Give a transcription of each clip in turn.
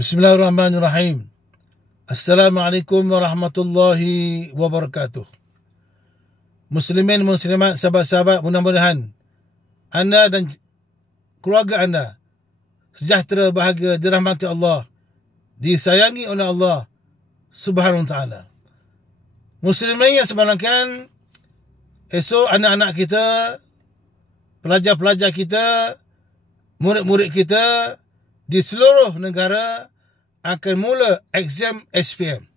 Bismillahirrahmanirrahim. Assalamualaikum warahmatullahi wabarakatuh. Muslimin, muslimat, sahabat-sahabat, mudah-mudahan anda dan keluarga anda sejahtera, bahagia, dirahmati Allah, disayangi oleh Allah Subhanahu wa taala. Muslimin yang sebenarkan, esok anak-anak kita, pelajar-pelajar kita, murid-murid kita di seluruh negara akan mula exam SPM.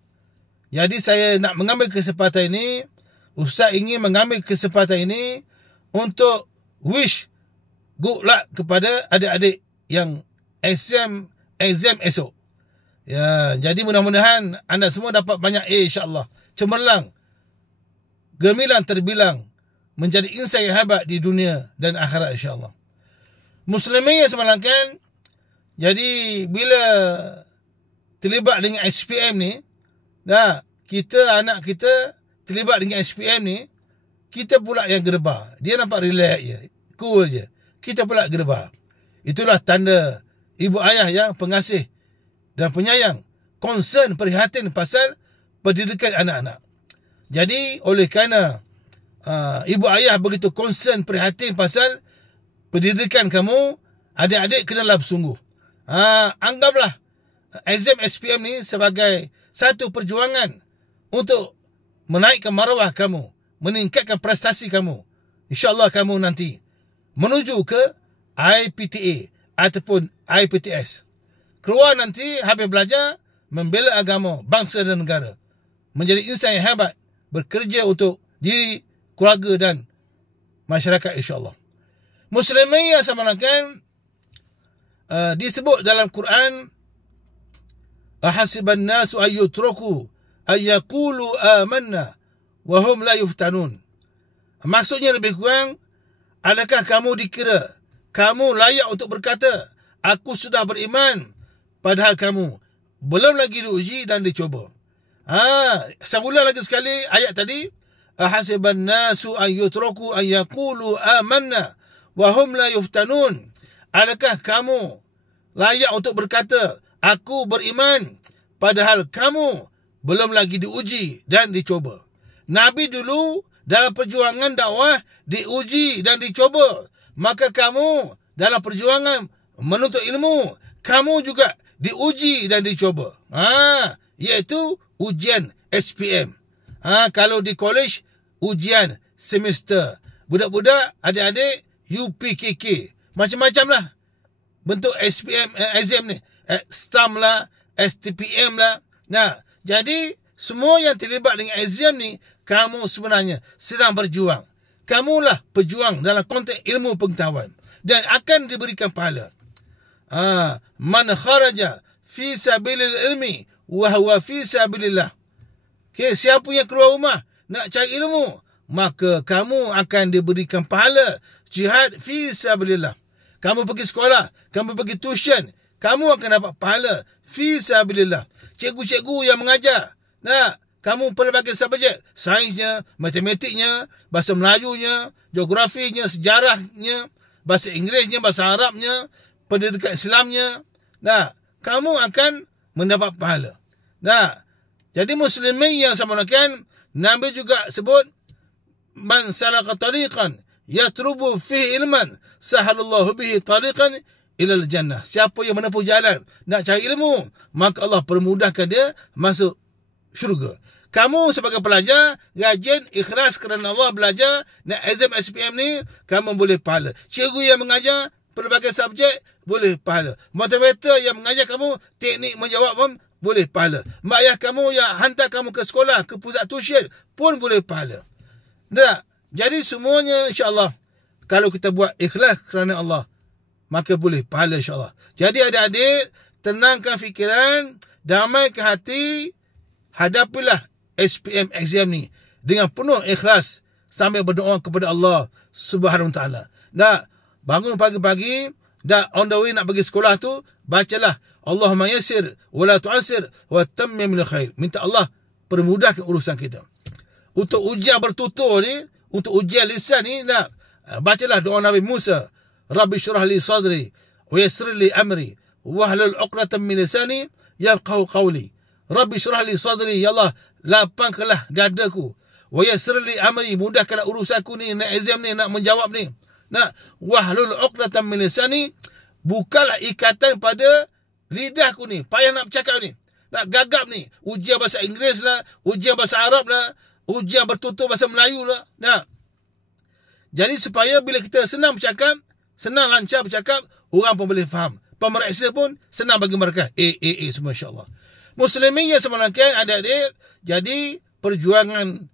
Jadi saya nak mengambil kesempatan ini, Ustaz ingin mengambil kesempatan ini untuk wish good luck kepada adik-adik yang exam esok. Ya, jadi mudah-mudahan anda semua dapat banyak A, insya-Allah. Cemerlang, gemilang terbilang, menjadi insan yang hebat di dunia dan akhirat, insya-Allah. Muslimin yang sebenarkan, jadi bila terlibat dengan SPM ni, kita, anak kita terlibat dengan SPM ni, kita pula yang gerbah. Dia nampak relax je, cool je. Kita pula gerbah. Itulah tanda ibu ayah yang pengasih dan penyayang, concern, prihatin pasal pendidikan anak-anak. Jadi oleh kerana ibu ayah begitu concern, prihatin pasal pendidikan kamu, adik-adik kenalah bersungguh. Anggaplah exam SPM ni sebagai satu perjuangan untuk menaikkan maruah kamu, meningkatkan prestasi kamu. InsyaAllah kamu nanti menuju ke IPTA ataupun IPTS. Keluar nanti habis belajar, membela agama, bangsa dan negara. Menjadi insan yang hebat, bekerja untuk diri, keluarga dan masyarakat, insyaAllah. Muslimin yang saya maafkan, disebut dalam Quran, ahasiban nasu ayyutraku ayyaqulu amanna wa hum la yuftanun. Maksudnya lebih kurang, adakah kamu dikira kamu layak untuk berkata aku sudah beriman padahal kamu belum lagi diuji dan dicoba. Saya ulang lagi sekali ayat tadi, ahasiban nasu ayyutraku ayyaqulu amanna wa hum la yuftanun. Adakah kamu layak untuk berkata aku beriman padahal kamu belum lagi diuji dan dicoba? Nabi dulu dalam perjuangan dakwah diuji dan dicoba. Maka kamu dalam perjuangan menuntut ilmu, kamu juga diuji dan dicoba. Iaitu ujian SPM. Kalau di college, ujian semester. Budak-budak, adik-adik, UPKK. Macam-macam lah bentuk SPM, exam ni. STAM lah, STPM lah. Jadi semua yang terlibat dengan exam ni, kamu sebenarnya sedang berjuang. Kamulah pejuang dalam konteks ilmu pengetahuan dan akan diberikan pahala. Man kharaja fi sabilil ilmi wa huwa fi sabilillah. Siapa yang keluar rumah nak cari ilmu, maka kamu akan diberikan pahala jihad fi sabilillah. Kamu pergi sekolah, kamu pergi tuition, kamu akan dapat pahala fi sabilillah. Cikgu-cikgu yang mengajar, kamu pelbagai subjek, sainsnya, matematiknya, bahasa Melayunya, geografinya, sejarahnya, bahasa Inggerisnya, bahasa Arabnya, pendidikan Islamnya, kamu akan mendapat pahala. Jadi muslimin yang saya muliakan, Nabi juga sebut, man salaka tariqan yatrubu fihi ilman sahalallahu bihi tariqan ilal jannah. Siapa yang menempuh jalan nak cari ilmu, maka Allah permudahkan dia masuk syurga. Kamu sebagai pelajar, rajin, ikhlas kerana Allah belajar, nak exam SPM ni, kamu boleh pahala. Cikgu yang mengajar pelbagai subjek, boleh pahala. Motivator yang mengajar kamu teknik menjawab pun boleh pahala. Mak ayah kamu yang hantar kamu ke sekolah, ke pusat tuition pun boleh pahala. Jadi semuanya insya-Allah, kalau kita buat ikhlas kerana Allah, maka boleh pahala insya-Allah. Jadi adik-adik, tenangkan fikiran, damaikan hati, hadapilah SPM exam ni dengan penuh ikhlas sambil berdoa kepada Allah Subhanahu wa taala. Bangun pagi-pagi, on the way nak pergi sekolah tu, bacalah Allahumma yassir wa la tu'assir wa tammim bil khair. Minta Allah permudahkan urusan kita. Untuk ujian bertutur ni, untuk ujian lisan ni, bacalah doa Nabi Musa, Rabbi syrah li sadri wa yassir li amri wahlul 'uqdatam min lisani yafqahu qawli. Rabbi syrah li sadri, ya Allah lapangkanlah dadaku. Wa yassir li amri, mudahkanlah urusanku ni, nak exam ni, nak menjawab ni. Nak wahlul 'uqdatam min lisani, bukalah ikatan pada lidahku ni, payah nak bercakap ni. Nak gagap ni, ujian bahasa Inggeris lah, ujian bahasa Arab lah, ujian bertutur bahasa Melayu lah. Nah, jadi supaya bila kita senang bercakap, senang lancar bercakap, orang pun boleh faham. Pemeriksa pun senang bagi mereka. Semua insyaAllah. Muslimin yang sebenarnya adik-adik, jadi perjuangan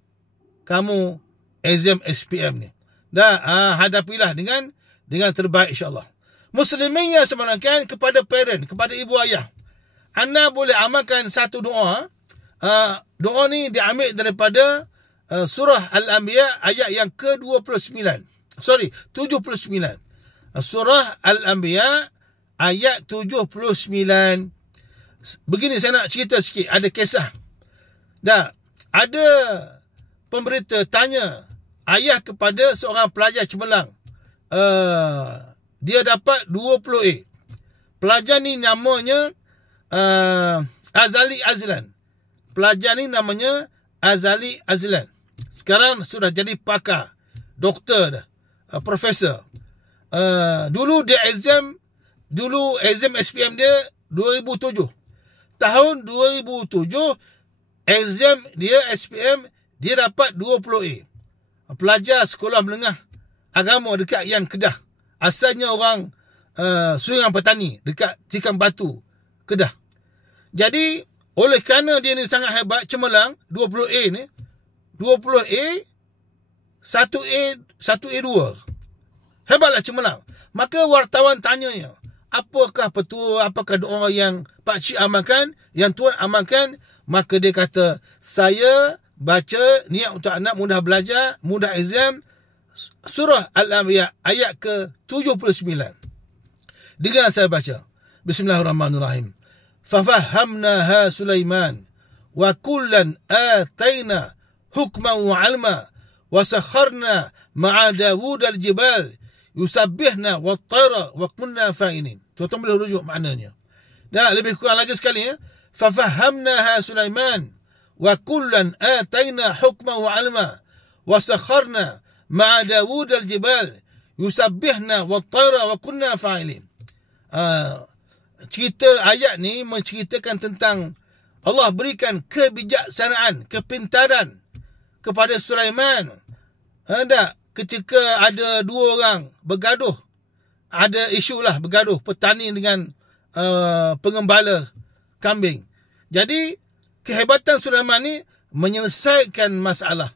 kamu exam SPM ni. Dah hadapilah dengan terbaik insyaAllah. Muslimin yang sebenarnya kepada parent, kepada ibu ayah, anda boleh amalkan satu doa. Doa ni diambil daripada surah Al-Anbiya ayat yang ke-29. 79. Surah Al-Anbiya ayat 79. Begini saya nak cerita sikit. Ada kisah. Dah, ada pemberita tanya ayah kepada seorang pelajar cemerlang. Dia dapat 20A. Pelajar ni namanya Azali Azlan. Pelajar ni namanya Azali Azlan. Sekarang sudah jadi pakar, doktor dah, profesor. Dulu exam SPM dia 2007. Tahun 2007 exam dia SPM dia dapat 20A. Pelajar sekolah menengah agama dekat Yan Kedah. Asalnya orang Sungai Petani dekat Cikam Batu, Kedah. Jadi oleh kerana dia ni sangat hebat, cemerlang, 20A ni, 20A, 1A 2. Hebatlah cemerlang. Maka wartawan tanyanya, apakah petua, apakah doa yang Pak Cik amalkan, yang Tuan amalkan? Maka dia kata, saya baca niat untuk anak mudah belajar, mudah exam, surah Al-Anbiya ayat ke-79. Dengar saya baca. Bismillahirrahmanirrahim. فَفَهَّمْنَاهَا سُلَيْمَانَ وَكُلًّا آتَيْنَا حُكْمًا وَعِلْمًا وَسَخَّرْنَا مَعَ دَاوُودَ الْجِبَالَ يُسَبِّحْنَا وَالطَّيْرَ وَكُنَّا فَاعِلِينَ. Tuan-tuan boleh rujuk maknanya. Dah, lebih kurang lagi sekali ya. فَفَهَّمْنَاهَا سُلَيْمَانَ وَكُلًّا آتَيْنَا حُكْمًا وَعِلْمًا وَسَخَّرْنَا مَعَ دَاوُودَ الْجِبَالَ يُسَبِّحْنَا وَالطَّيْرَ وَكُنَّا فَاعِلِينَ. Cerita ayat ni menceritakan tentang Allah berikan kebijaksanaan, kepintaran kepada Sulaiman. Ketika ada dua orang bergaduh, ada isu lah bergaduh, petani dengan pengembala kambing. Jadi kehebatan Sulaiman ni menyelesaikan masalah.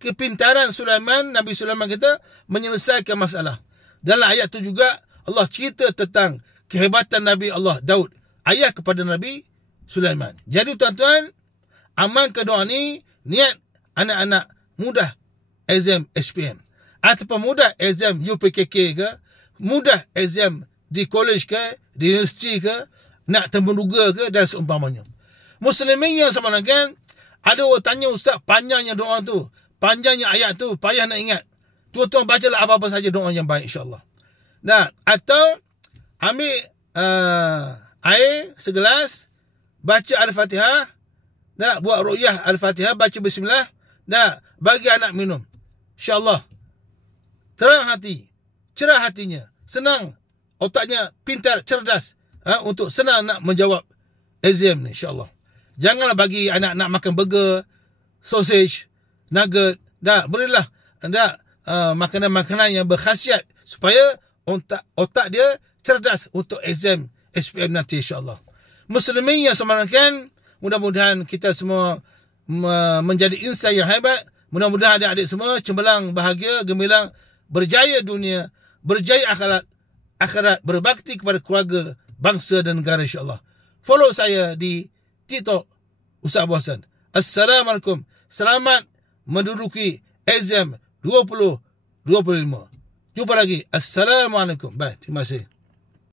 Kepintaran Sulaiman, Nabi Sulaiman kita menyelesaikan masalah. Dalam ayat tu juga Allah cerita tentang kehebatan Nabi Allah Daud, ayah kepada Nabi Sulaiman. Jadi tuan-tuan, amalkan doa ni, niat anak-anak mudah exam SPM, ataupun mudah exam UPKK ke, mudah exam di college ke, di universiti ke, nak temuduga ke, dan seumpamanya. Muslimin yang sama dengan, ada orang tanya, ustaz, panjangnya doa tu, panjangnya ayat tu, payah nak ingat. Tuan-tuan bacalah apa-apa saja doa yang baik insyaAllah. Nah, atau ambil air segelas, baca Al-Fatihah, buat ruqyah Al-Fatihah, baca bismillah, bagi anak minum. InsyaAllah terang hati, cerah hatinya, senang, otaknya pintar, cerdas, untuk senang nak menjawab exam ni insyaAllah. Janganlah bagi anak nak makan burger, sausage, nugget. Berilah makanan-makanan yang berkhasiat supaya otak dia cerdas untuk exam SPM nanti insyaAllah. Muslimin yang semangatkan, mudah-mudahan kita semua menjadi insan yang hebat. Mudah-mudahan adik-adik semua cemerlang, bahagia, gemilang, berjaya dunia, berjaya akhirat, berbakti kepada keluarga, bangsa dan negara insyaAllah. Follow saya di TikTok Ustaz Abu Hassan. Assalamualaikum. Selamat menduduki exam 2025. Jumpa lagi. Assalamualaikum. Bye. Terima kasih.